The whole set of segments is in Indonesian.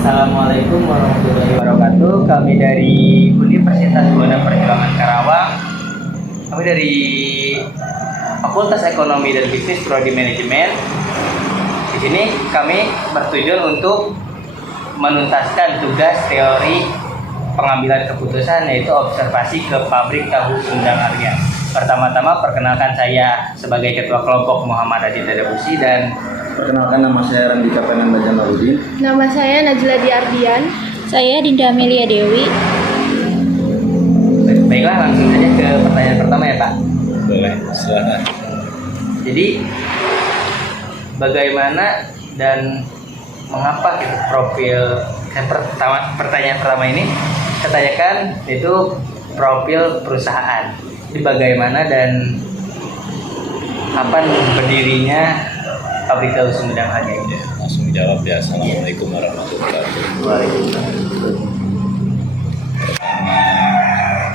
Assalamualaikum warahmatullahi wabarakatuh. Kami dari Universitas Buana Perjuangan Karawang. Kami dari Fakultas Ekonomi dan Bisnis Prodi Manajemen. Di sini kami bertujuan untuk menuntaskan tugas teori pengambilan keputusan, yaitu observasi ke pabrik tahu Sumedang Arya. Pertama-tama perkenalkan, saya sebagai Ketua Kelompok Muhammad Adit Tadabusi, dan perkenalkan, nama saya Randi Kapenan Bajamaludin. Nama saya Najla Diardian. Saya Dinda Amelia Dewi. baiklah, langsung saja ke pertanyaan pertama ya Pak. Boleh, silakan. Jadi bagaimana dan mengapa gitu profil pertanyaan pertama ini ketanyakan, yaitu profil perusahaan. Jadi bagaimana dan kapan berdirinya pabrik tahu Sumedang Arya ini? Langsung dijawab ya. Assalamualaikum warahmatullahi wabarakatuh. Waalaikumsalam.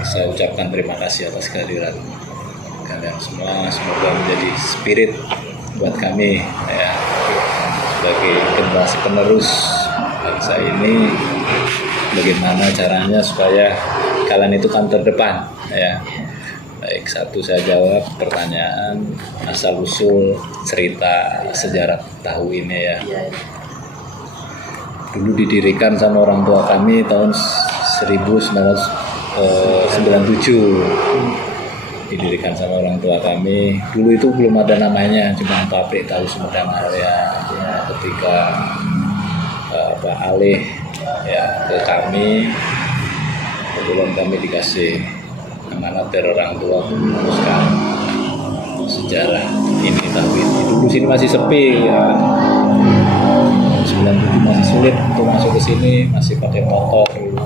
Saya ucapkan terima kasih atas kehadiran kalian semua. Semoga menjadi spirit buat kami ya, sebagai generasi penerus bangsa ini. Bagaimana caranya supaya kalian itu kan terdepan ya. Baik, satu saya jawab pertanyaan asal usul cerita sejarah tahu ini ya. Dulu didirikan sama orang tua kami tahun 1997. Didirikan sama orang tua kami. Dulu itu belum ada namanya, cuma pabrik tahu Sumedang Arya. Ketika alih ya ke kami, kebetulan kami dikasih amanat dari orang tua untuk meneruskan sejarah ini tahu ini. Dulu sini masih sepi ya. 97 masih sulit untuk masuk ke sini, masih pakai motor dulu.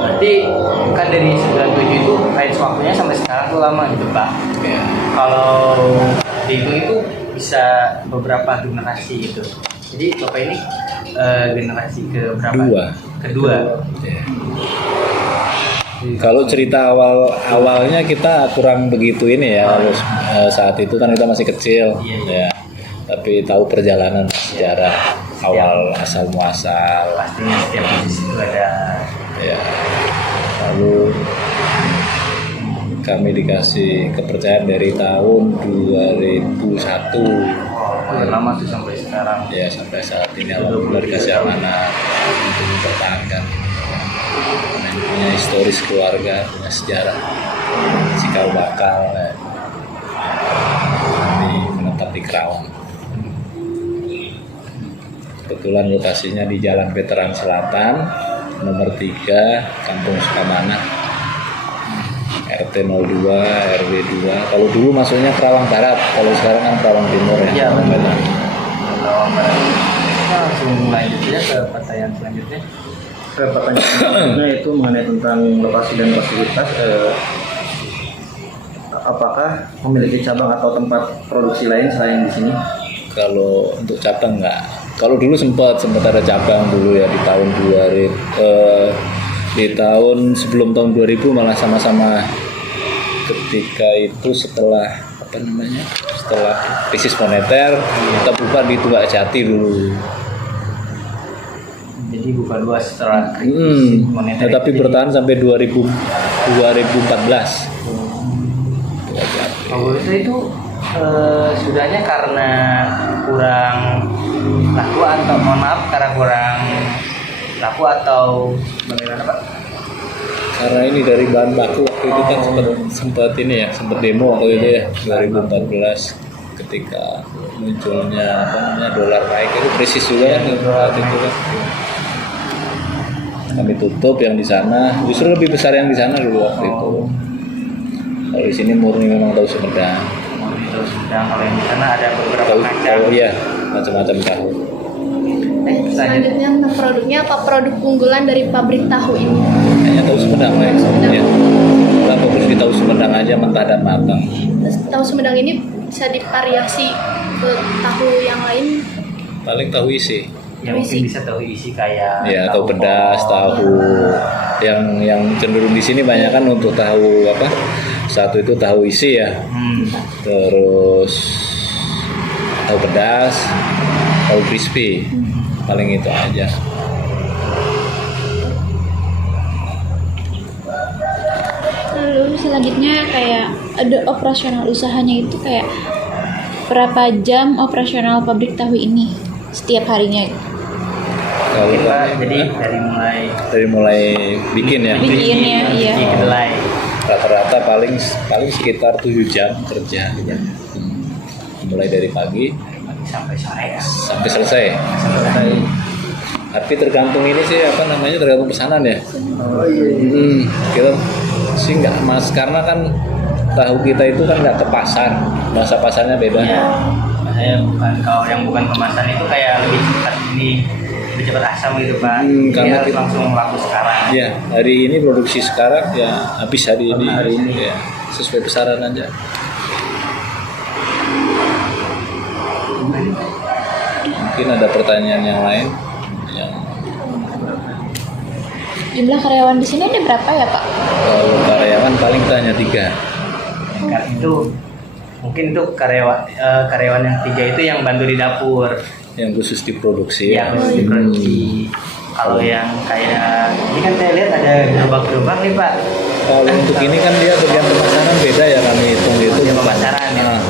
Berarti kan dari 97 itu range waktunya sampai sekarang tuh lama gitu Pak. Ya. Kalau dihitung itu bisa beberapa generasi gitu. Jadi Bapak ini generasi ke berapa? Kedua. Ya. Kalau cerita awalnya kita kurang begitu ini ya. Saat itu kan kita masih kecil, Iya. ya. Tapi tahu perjalanan sejarah awal asal muasal. Pastinya setiap bisnis itu ada. Ya. Lalu kami dikasih kepercayaan dari tahun 2001. Udah lama tuh sampai sekarang. Ya, sampai saat ini alhamdulillah dikasih amanat untuk mempertahankan. Punya historis keluarga, punya sejarah cikal bakal ya. Kami menetap di Karawang. Kebetulan lokasinya di Jalan Veteran Selatan nomor 3, Kampung Sukamana, RT 02, RW 2. Kalau dulu masuknya Karawang Barat, kalau sekarang kan Karawang Timur ya. Iya, benar. Karawang Barat. Kita langsung lanjut ya ke pertanyaan selanjutnya. Ke pertanyaan selanjutnya itu mengenai tentang lokasi dan fasilitas. Apakah memiliki cabang atau tempat produksi lain selain di sini? Kalau untuk cabang enggak. Kalau dulu sempat ada cabang dulu ya di tahun 2000, di tahun sebelum tahun 2000 malah sama-sama ketika itu setelah setelah krisis moneter kita buka di Tunggak Jati dulu. Jadi bukan dua setelah krisis moneter. Tetapi bertahan sampai 2014. Kalau itu sudahnya karena kurang laku atau karena kurang laku atau bagaimana Pak? Karena ini dari bahan baku waktu itu kan sempat demo waktu itu ya 2014 ketika munculnya dolar naik, itu krisis juga kan waktu itu kan. Kami tutup yang di sana, justru lebih besar yang di sana dulu waktu itu. Kalau di sini murni memang tahu Sumedang. Tahu Sumedang, kalau yang di sana ada beberapa kacang. Tahu iya, macam-macam tahu. Selanjutnya produknya apa produk unggulan dari pabrik tahu ini? Hanya tahu Sumedang ya. Kita fokus di tahu Sumedang aja, mentah dan matang. Terus tahu Sumedang ini bisa divariasi ke tahu yang lain? Paling tahu isi. Ya mungkin bisa tahu isi kayak Ya, tahu pedas, tahu yang cenderung di sini banyak kan untuk tahu apa? Satu itu tahu isi ya. Terus tahu pedas, tahu crispy. paling itu aja. Lalu selanjutnya kayak ada operasional usahanya itu kayak berapa jam operasional pabrik tahu ini setiap harinya? Kalau Mungkin Pak, kami, jadi dari mulai bikin ya, Bikinnya, iya. di kedelai rata-rata paling sekitar 7 jam kerja. Mulai dari pagi sampai sore ya. sampai selesai. Tapi tergantung ini sih tergantung pesanan ya. Kita sih nggak mas, karena kan tahu kita itu kan nggak ke pasar, masa pasarnya beda. Iya. Saya bukan, kalau yang bukan kemasan itu kayak lebih cepat ini, lebih cepat asam gitu Pak. Karena Dia kita- langsung laku sekarang. Ya, hari ini produksi sekarang ya habis hari ini. Hari ini. Ya, sesuai pesanan aja. Mungkin ada pertanyaan yang lain yang Jumlah karyawan di sini ada berapa ya Pak? kalau karyawan paling kita hanya 3. Kan itu mungkin itu karyawan yang 3 itu yang bantu di dapur, yang khusus diproduksi yang harus diproduksi. Kalau yang kayak ini kan saya lihat ada gerobak-gerobak nih Pak. Kalau untuk ini kan dia bagian pemasaran beda ya, kami hitung itu. Bagian pemasaran, ya. Nah,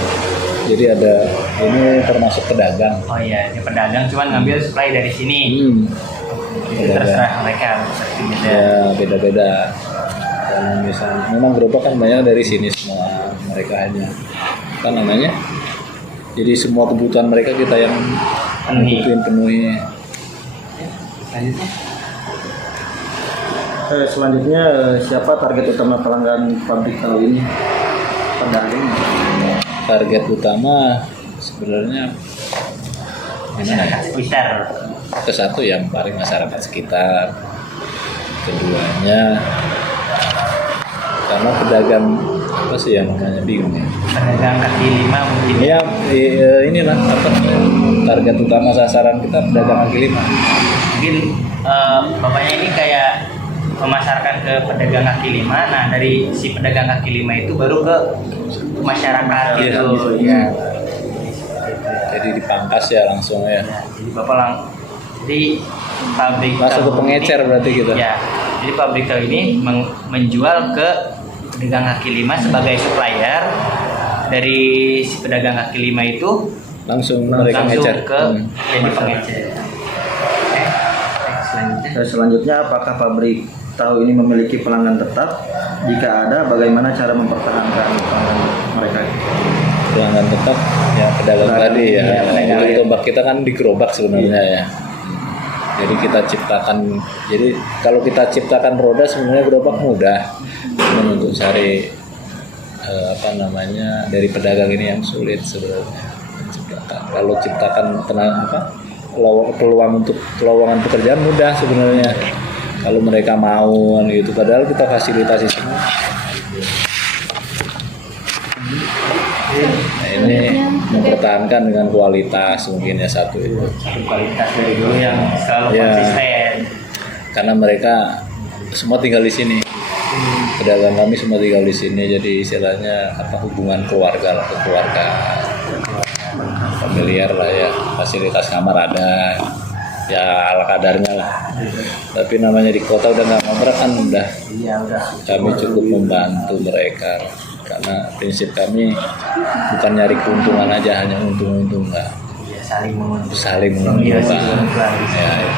jadi ada ini termasuk pedagang. Oh iya, ini pedagang cuman ngambil supply dari sini. Itu terserah mereka seperti beda. Ya beda-beda. Kalau misalnya memang gerobak kan banyak dari sini semua, mereka hanya namanya. Jadi semua kebutuhan mereka kita yang penuhi. Lanjutnya. Selanjutnya siapa target utama pelanggan pabrik tahu ini? Pedagang. Target utama sebenarnya Masyarakat sekitar. ke satu yang paling masyarakat sekitar, keduanya karena pedagang apa sih yang namanya bingung ya. Pedagang kaki lima mungkin. Ya inilah target utama sasaran kita pedagang kaki lima. Mungkin bapaknya ini kayak memasarkan ke pedagang kaki lima. Nah dari si pedagang kaki lima itu baru ke masyarakat Iya. gitu. Ya. Jadi dipangkas ya langsung ya. Jadi bapak jadi pabrik Masuk ke tahu pengecer ini- berarti gitu. Ya. Jadi pabrik tahu ini menjual ke pedagang kaki lima sebagai supplier dari si pedagang kaki lima itu Langsung mereka langsung ngecer. ke jadi pengecer. Selanjutnya. Selanjutnya, apakah pabrik tahu ini memiliki pelanggan tetap? Jika ada, bagaimana cara mempertahankan pelanggan mereka? Pelanggan tetap ya pedagang Pedagang, tadi ya. iya, pedagang. Untuk gerobak kita kan di gerobak sebenarnya ya. Jadi kita ciptakan, jadi kalau kita ciptakan roda sebenarnya gerobak mudah. Cuman untuk cari dari pedagang ini yang sulit sebenarnya. Kalau ciptakan peluang untuk lowongan pekerjaan mudah sebenarnya. Kalau mereka mau gitu, padahal kita fasilitasi semua. Nah, ini mempertahankan dengan kualitas mungkin ya satu itu. Satu kualitas dari dulu yang selalu Ya. konsisten. Karena mereka semua tinggal di sini. Pedagang kami semua tinggal di sini, jadi istilahnya hubungan keluarga lah, keluarga familiar lah ya. Fasilitas kamar ada, ya ala kadarnya lah. Tapi namanya di kota udah nggak ngontrak kan udah. Iya udah. Kami cukup membantu mereka karena prinsip kami bukan nyari keuntungan aja, hanya untung-untung nggak, Iya saling menguntungkan. saling Iya, menguntungkan. Ya, ya.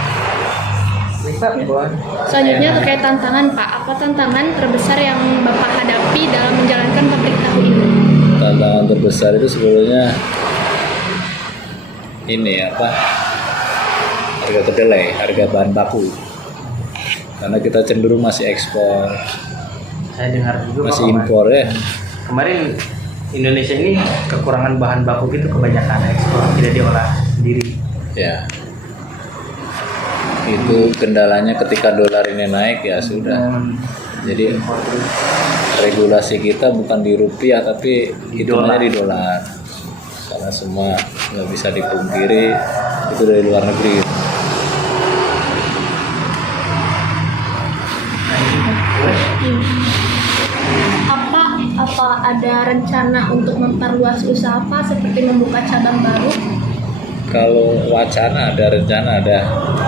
Selanjutnya terkait tantangan Pak, apa tantangan terbesar yang Bapak hadapi dalam menjalankan pabrik tahu ini? Tantangan terbesar itu sebenarnya ini harga kedelai, harga bahan baku. Karena kita cenderung masih ekspor, Saya dengar juga masih Pak, impor ya. kemarin Indonesia ini kekurangan bahan baku gitu, kebanyakan ekspor, tidak diolah sendiri. Ya. Itu kendalanya ketika dolar ini naik ya sudah. Jadi regulasi kita bukan di rupiah tapi hitungannya di dolar. Karena semua nggak bisa dipungkiri itu dari luar negeri. Apa ada rencana untuk memperluas usaha Pak seperti membuka cabang baru? kalau wacana ada, rencana ada,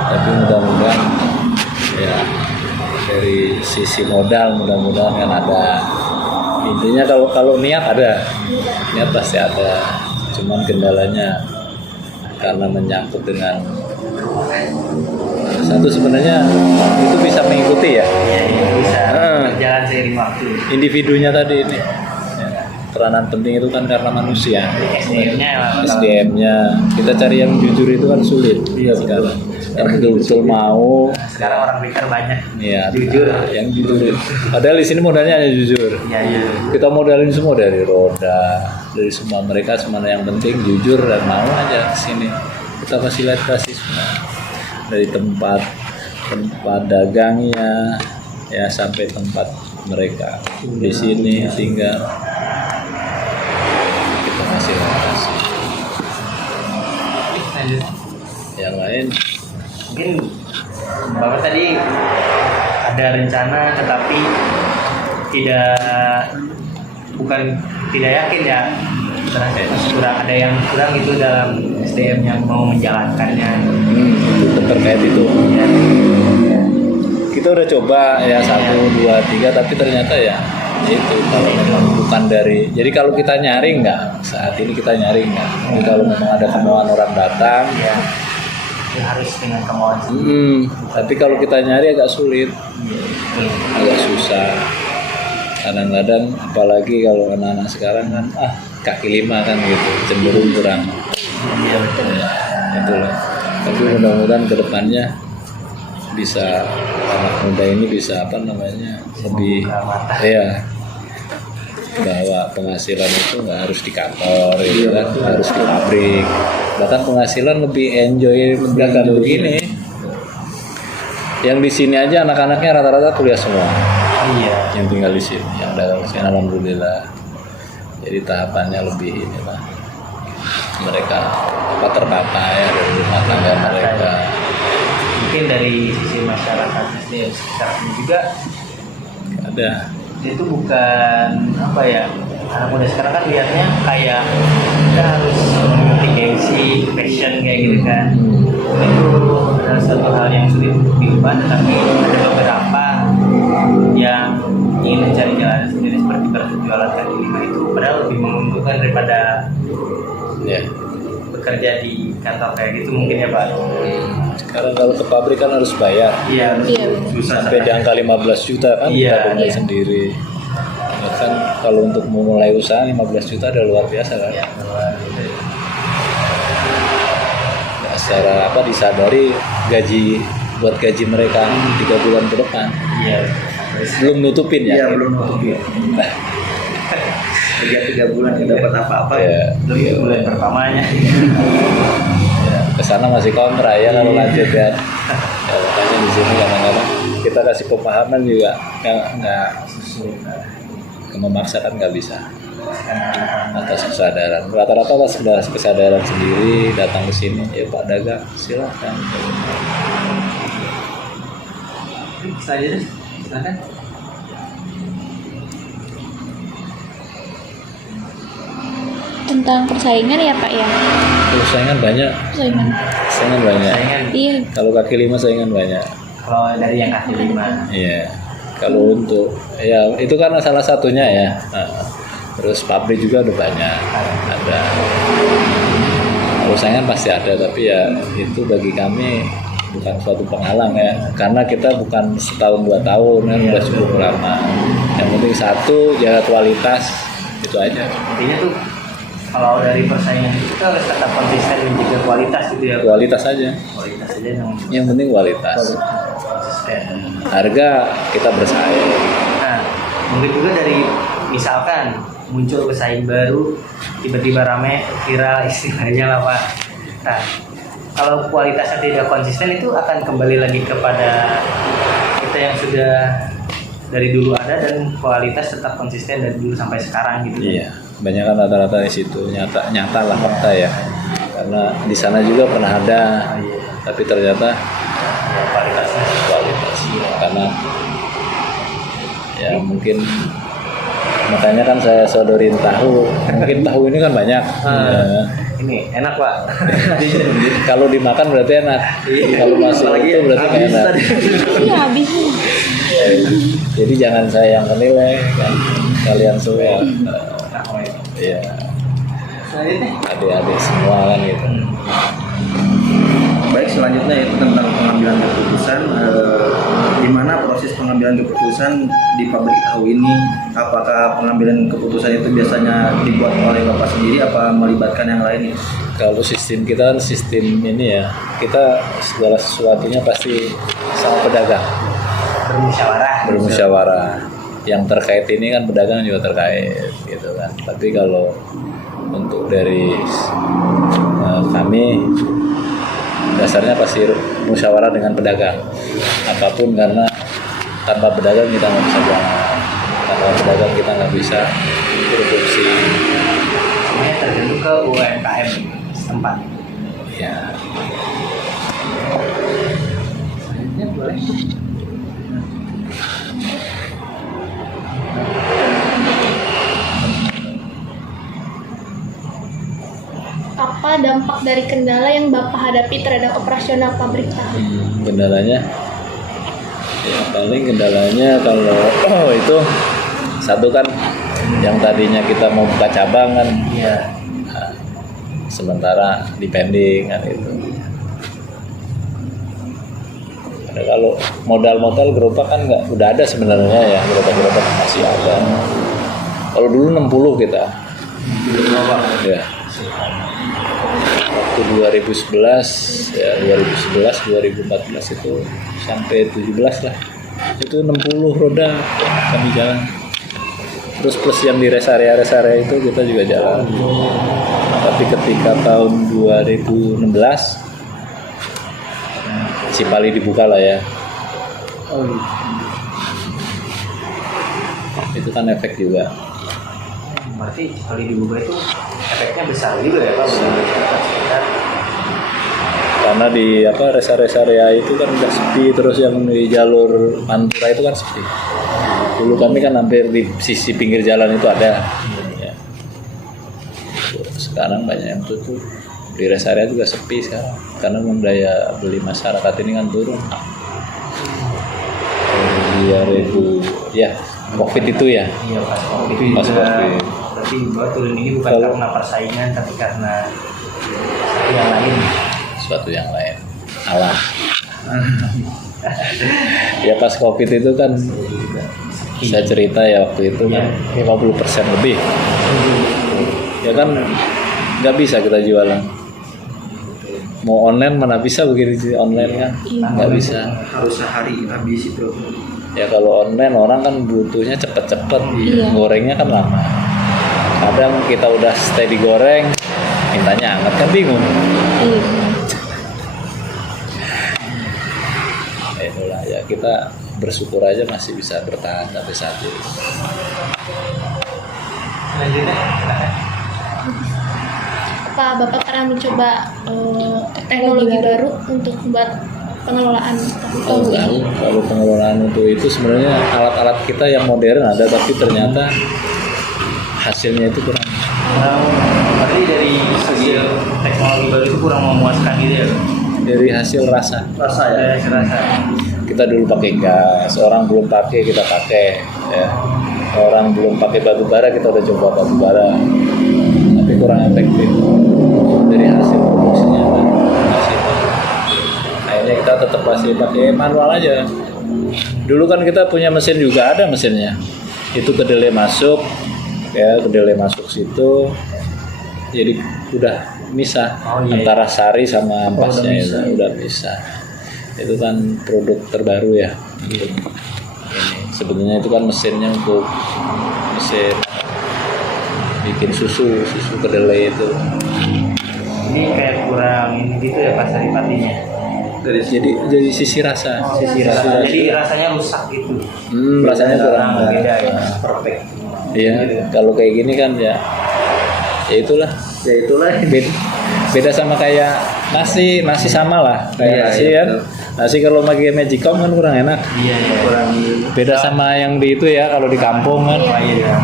tapi mudah-mudahan ya dari sisi modal mudah-mudahan kan ada. Intinya kalau niat ada, niat pasti ada. Cuman kendalanya karena menyangkut dengan satu sebenarnya itu bisa mengikuti ya. Ya, bisa berjalan seiring waktu. Individunya tadi ini peranan penting itu kan karena manusia. SDM-nya kita cari yang jujur itu kan sulit. Iya sekarang. Yang betul-betul mau. Sekarang orang pintar banyak. Iya. Jujur. Yang jujur. Padahal di sini modalnya hanya jujur. Iya. Kita modalin semua dari roda, dari semua mereka semuanya yang penting jujur dan mau aja ke sini. Kita fasilitasi semua dari tempat dagangnya ya sampai tempat mereka di sini tinggal kita fasilitasi. Lanjut. Yang lain Mungkin Bapak tadi ada rencana tetapi tidak yakin ya, masih kurang, ada yang kurang itu dalam SDM yang mau menjalankannya. itu terkait itu kita udah coba ya 1, 2, 3 tapi ternyata ya itu kalau memang bukan dari, jadi kalau kita nyari enggak, saat ini kita nyari enggak, jadi kalau memang ada kemauan orang datang Ya, itu harus dengan kemauan sendiri. tapi kalau kita nyari agak sulit, agak susah kadang-kadang, apalagi kalau anak-anak sekarang kan kaki lima kan gitu, cenderung kurang. Iya betul. Ya, itulah. Tapi mudah-mudahan kedepannya bisa anak muda ini bisa lebih ya, bahwa penghasilan itu nggak harus di kantor gitu kan, harus di pabrik, bahkan penghasilan lebih enjoy dagang begini. Yang di sini aja anak-anaknya rata-rata kuliah semua, yang tinggal di sini, yang dagang di sini alhamdulillah. Jadi tahapannya lebih inilah, mereka tertata ya dari rumah tangga mereka. Mungkin dari sisi masyarakat SDM sekitar ini juga Ada itu bukan anak muda sekarang kan lihatnya kayak kita harus memiliki gengsi, passion kayak gitu kan. Itu adalah satu hal yang sulit untuk diubah, tetapi ada beberapa yang ingin mencari jalan sendiri seperti berjualan kaki lima itu padahal lebih menguntungkan daripada ya. bekerja di kantor kayak gitu mungkin ya Pak. Sekarang kalau ke pabrik kan harus bayar. Iya, Iya, susah Sampai di angka 15 juta kan Iya. kita beli sendiri. Bahkan kalau untuk memulai usaha 15 juta udah luar biasa kan. Ya, Nah, secara disadari buat gaji mereka 3 bulan ke depan. iya. Belum nutupin ya. Iya, belum nutupin. Tiga bulan nggak dapat apa-apa. Iya. Belum bulan pertamanya. Ya, kesana masih kontra ya kalau lanjut ya. Ya, makanya di sini kadang-kadang kita kasih pemahaman juga nggak memaksakan, nggak bisa. Atas kesadaran, rata-rata atas kesadaran sendiri datang ke sini, ya Pak dagang silahkan. Selanjutnya, silakan. Tentang persaingan ya Pak ya. Kalau saingan banyak, Persaingan. saingan banyak. Saingan Iya. Kalau kaki lima saingan banyak. kalau dari yang kaki lima. Iya. Kalau untuk ya itu karena salah satunya ya. Nah, terus pabrik juga udah banyak, ada. Kalau saingan pasti ada, tapi ya itu bagi kami bukan suatu penghalang ya, karena kita bukan setahun 2 tahun kan, udah cukup lama. Yang penting satu jaga kualitas, itu aja. Intinya tuh kalau dari persaingan itu kita harus tetap konsisten menjaga kualitas gitu ya. Kualitas aja, Kualitas aja yang penting kualitas. konsisten. Harga kita bersaing. Nah, mungkin juga dari misalkan muncul pesaing baru, tiba-tiba rame, viral istilahnya lah Pak. Nah, kalau kualitasnya tidak konsisten itu akan kembali lagi kepada kita yang sudah dari dulu ada dan kualitas tetap konsisten dari dulu sampai sekarang gitu. Iya, banyak kan rata-rata di situ, nyata lah fakta ya. Karena di sana juga pernah ada, tapi ternyata Kualitasnya kualitas. Karena ya mungkin makanya kan saya sodorin tahu. Mungkin tahu ini kan banyak. Ya. ini enak Pak. Kalau dimakan berarti enak. Kalau masih Apalagi itu berarti nggak habis enak. tadi. Iya habisnya. Jadi jangan saya yang menilai kan, kalian semua. Ya, Selanjutnya. adik-adik semua kan gitu. Baik, selanjutnya itu tentang pengambilan keputusan. Di mana proses pengambilan keputusan di pabrik tahu ini? Apakah pengambilan keputusan itu biasanya dibuat oleh Bapak sendiri, apa melibatkan yang lain? Kalau sistem kita kan sistem ini ya, kita segala sesuatunya pasti sama pedagang bermusyawarah. Yang terkait ini kan pedagang juga terkait gitu kan. Tapi kalau untuk dari kami dasarnya pasti musyawarah dengan pedagang apapun, karena tanpa pedagang kita nggak bisa jalan, tanpa pedagang kita nggak bisa produksi. Semuanya tergantung ke UMKM setempat. Ya, Selanjutnya boleh. Apa dampak dari kendala yang Bapak hadapi terhadap operasional pabrik tahu? kendalanya ya paling kendalanya kalau itu satu kan yang tadinya kita mau buka cabang kan, Iya. nah, sementara dipending kan itu. Ada kalau modal gerobak kan nggak, udah ada sebenarnya ya, gerobak masih ada. Kalau dulu 60 kita, ya. Waktu 2011 ya 2014 itu sampai 17 lah. Itu 60 roda kami jalan. Terus plus yang di rest area itu kita juga jalan. Tapi ketika tahun 2016 Cipali dibuka lah ya. Oh, iya. Itu kan efek juga. Berarti kalau dibuka itu efeknya besar juga ya Pak. Karena di rest area itu kan udah sepi, terus yang di jalur Pantura itu kan sepi. Dulu kami kan hampir di sisi pinggir jalan itu ada. Ya. Sekarang banyak yang tutup. Di rest area juga sepi sekarang. Karena daya beli masyarakat ini kan turun. 2000 ya COVID itu ya. Iya pas COVID Pas juga. COVID. Berarti bahwa turun ini bukan Kalau- karena persaingan tapi karena yang lain. Suatu yang lain, alam. Ya pas COVID itu kan saya cerita ya waktu itu kan 50% lebih. Ya kan nggak bisa kita jualan. Mau online mana bisa begini online kan? Nggak bisa. Harus sehari habis itu. Ya kalau online orang kan butuhnya cepet-cepet, Iya. gorengnya kan lama. Kadang kita udah stay digoreng, mintanya hangat kan bingung. Iya. Itulah ya, kita bersyukur aja masih bisa bertahan sampai saat ini. Selanjutnya, silakan. Apa Bapak pernah mencoba teknologi baru untuk membuat pengelolaan tahu ini? Kalau pengelolaan untuk itu sebenarnya alat-alat kita yang modern ada, tapi ternyata hasilnya itu kurang. Berarti dari hasil teknologi baru itu kurang memuaskan gitu ya Pak? Dari hasil rasa. Rasa ya. Dari hasil rasa. Kita dulu pakai gas, orang belum pakai kita pakai, ya. Orang belum pakai batu bara kita udah coba batu bara, tapi kurang efektif. Dari hasil produksinya kan, hasilnya. Akhirnya kita tetap masih pakai manual aja. Dulu kan kita punya mesin juga, ada mesinnya. Itu kedelai masuk, ya kedelai masuk situ, jadi udah misah antara sari sama ampasnya itu udah misah. Itu kan produk terbaru ya. Ini sebenarnya itu kan mesinnya untuk mesin bikin susu kedelai itu. Ini kayak kurang ini gitu ya Pak saripatinya. Jadi sisi rasa, sisi rasa. Jadi rasanya rusak gitu. Rasanya kurang beda ya. Perfect. Iya, kalau kayak gini kan ya itulah. Ya itulah. Beda sama kayak nasi sama lah kayak Iya, nasi iya, kan. Nasi kalau pakai magicom kan kurang enak. Iya, kurang. Beda sama yang di itu ya, kalau di kampung kan Iya.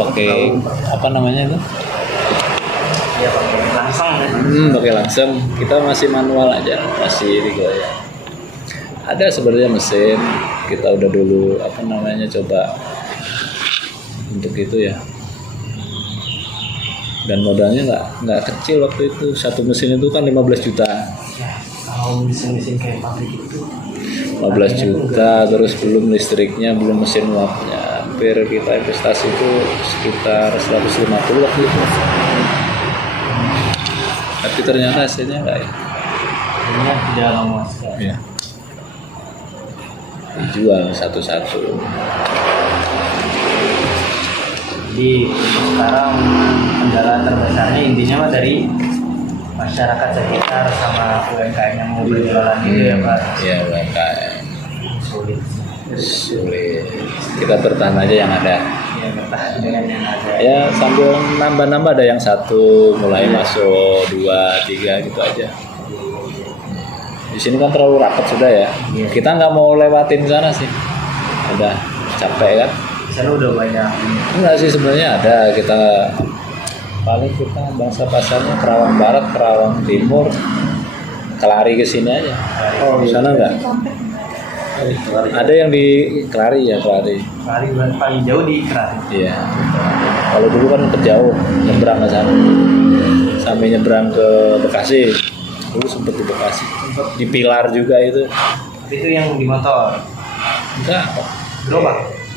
pakai apa namanya itu? Iya pakai langsung. pakai langsung. Kita masih manual aja, masih digoyang. Ada sebenarnya mesin, kita udah dulu coba untuk itu ya. Dan modalnya nggak kecil waktu itu. Satu mesin itu kan 15 juta. Ya, kalau mesin-mesin kayak pabrik itu 15 juta, terus belum listriknya, belum mesin uapnya. Hampir kita investasi itu sekitar 150 waktu itu. Tapi ternyata hasilnya enggak ya. sebenarnya tidak memuaskan. Iya. Dijual satu-satu. Jadi sekarang kendala terbesarnya intinya mah dari masyarakat sekitar sama UMKM yang mau berjualan itu ya Pak. Iya, UMKM. Sulit. Sulit. Kita bertahan aja yang ada. Ya bertahan dengan yang ada. Ya sambil nambah-nambah, ada yang satu mulai masuk 2, 3 gitu aja. Di sini kan terlalu rapat sudah ya. Iya. Kita nggak mau lewatin sana sih. Udah capek kan? Di sana udah banyak. Enggak sih sebenarnya ada. Kita paling kita bangsa pasarnya Kerawang Barat, Kerawang Timur, Kelari ke sini aja. Oh, Di sana enggak? Ada yang di Kelari ya, Kelari. paling jauh di Kerari. Iya. Kalau dulu kan jauh, nyebrang ke sana. Sampai nyebrang ke Bekasi. Dulu sempet di Bekasi. Di Pilar juga itu. Itu yang di motor. Enggak.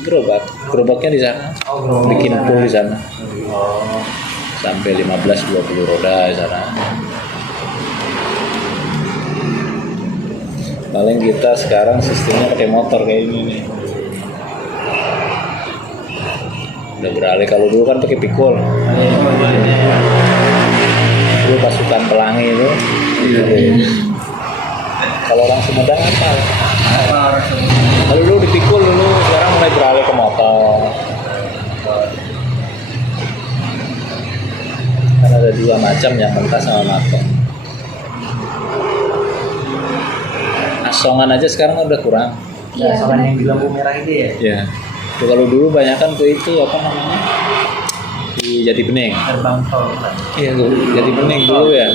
Gerobak. Gerobaknya di sana. Oh, gerobak. Bikin pool di sana. Oh. Sampai 15-20 roda di sana. Paling kita sekarang sistemnya pakai motor kayak ini nih. Udah beralih, kalau dulu kan pakai pikul. Dulu pasukan pelangi itu. Kalau orang Sumedang apa? Kalau dulu dipikul dulu, sekarang mulai beralih ke motor. Karena ada dua macam, yang mentah sama matang. Asongan aja sekarang udah kurang. Ya, soalnya yang di lampu merah itu ya. Ya. Itu kalau dulu banyak kan ke itu apa namanya? Di Jati Bening. Gerbang tol. Iya, Jati Bening dulu ya.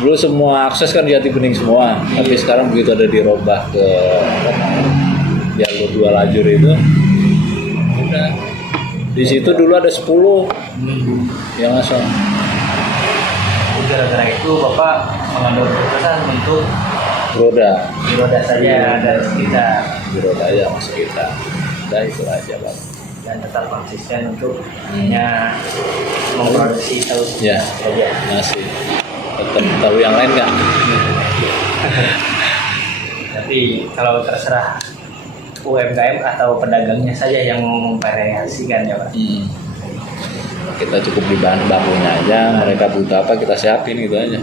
Dulu semua akses kan Jati Bening semua. Tapi sekarang begitu ada dirobah ke apa namanya, jalur 2 lajur itu. Udah. Di situ dulu ada 10 yang asong. Gara-gara itu Bapak mengambil keputusan untuk Roda. di roda saja dari sekitar Di roda aja masuk kita. Udah itu aja, Bang. dan tetap konsisten untuk hanya memproduksi tahu Ya, saja. masih. Tetap tahu yang lain nggak? Tapi kalau terserah UMKM atau pedagangnya saja yang memvariasikan ya Pak. Kita cukup di bahan bakunya aja, mereka butuh apa kita siapin gitu aja.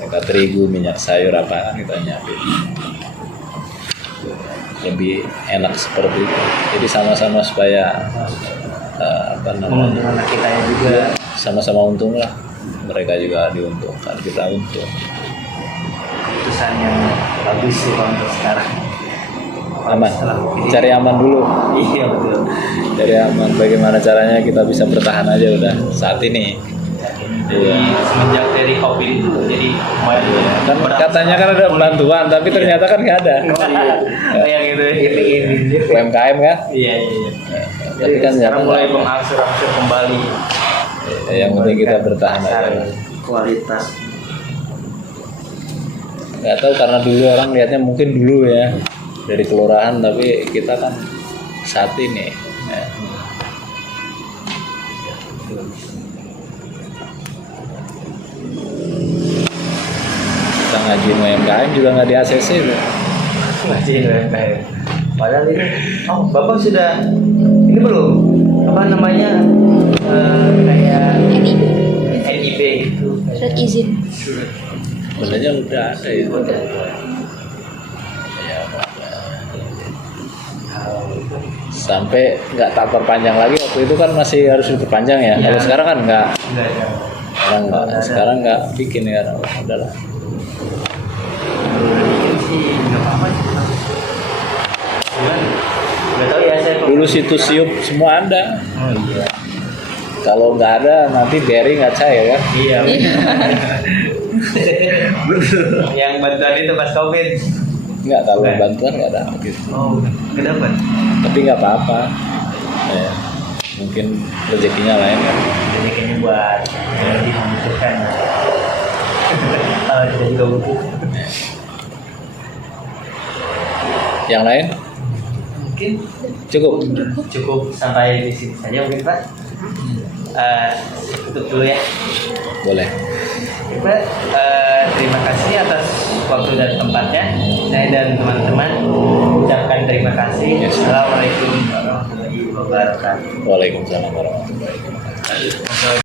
Mereka terigu, minyak sayur apa kan kita nyiapin. Lebih enak seperti itu. Jadi sama-sama supaya Menguntungkan kita juga. sama-sama untung lah. Mereka juga diuntungkan, kita untung. Keputusan yang bagus sih Pak untuk sekarang. Aman, Setelah ini. cari aman dulu. Iya betul. Cari aman, bagaimana caranya kita bisa bertahan aja udah saat ini. Iya. Semenjak dari COVID itu jadi lumayan ya. Kan katanya kan ada bantuan, tapi ternyata kan nggak ada. Yang itu ini. UMKM kan? Iya iya. Tapi kan sekarang nyata mulai nggak ada. mengangsur-angsur kembali. Yang penting kita bertahan aja. Kualitas. Nggak tahu karena dulu orang lihatnya mungkin dulu ya dari kelurahan, tapi kita kan saat ini. Ya. Kita ngajuin UMKM juga nggak di ACC tuh. Masih UMKM. Padahal ini, oh Bapak sudah ini belum apa namanya kayak NIB, NIB itu. surat izin. Sebenarnya udah ada ya. Udah. Ya, sampai nggak tak perpanjang lagi, waktu itu kan masih harus diperpanjang ya. Iya. Kalau sekarang kan nggak. Enggak ada. Sekarang nggak bikin ya, udahlah. Ini sih nggak apa-apa sih. Cuman nggak tahu ya saya. Dulu situs siup semua ada. Oh iya. Kalau nggak ada nanti Berry nggak saya kan. Iya. Yang bantuan itu pas COVID. Nggak, kalau Bukan. bantuan nggak ada gitu. Oh, kenapa? Tapi nggak apa-apa. Ya, mungkin rezekinya lain kan. Jadi kayaknya buat yang lebih membutuhkan. Kalau kita juga butuh. Yang lain Mungkin cukup. cukup sampai di sini saja mungkin Pak. Tutup dulu ya. Boleh. Pak, terima kasih atas waktu dan tempatnya. Saya dan teman-teman ucapkan terima kasih. Yes. Assalamualaikum warahmatullahi wabarakatuh. Waalaikumsalam warahmatullahi wabarakatuh.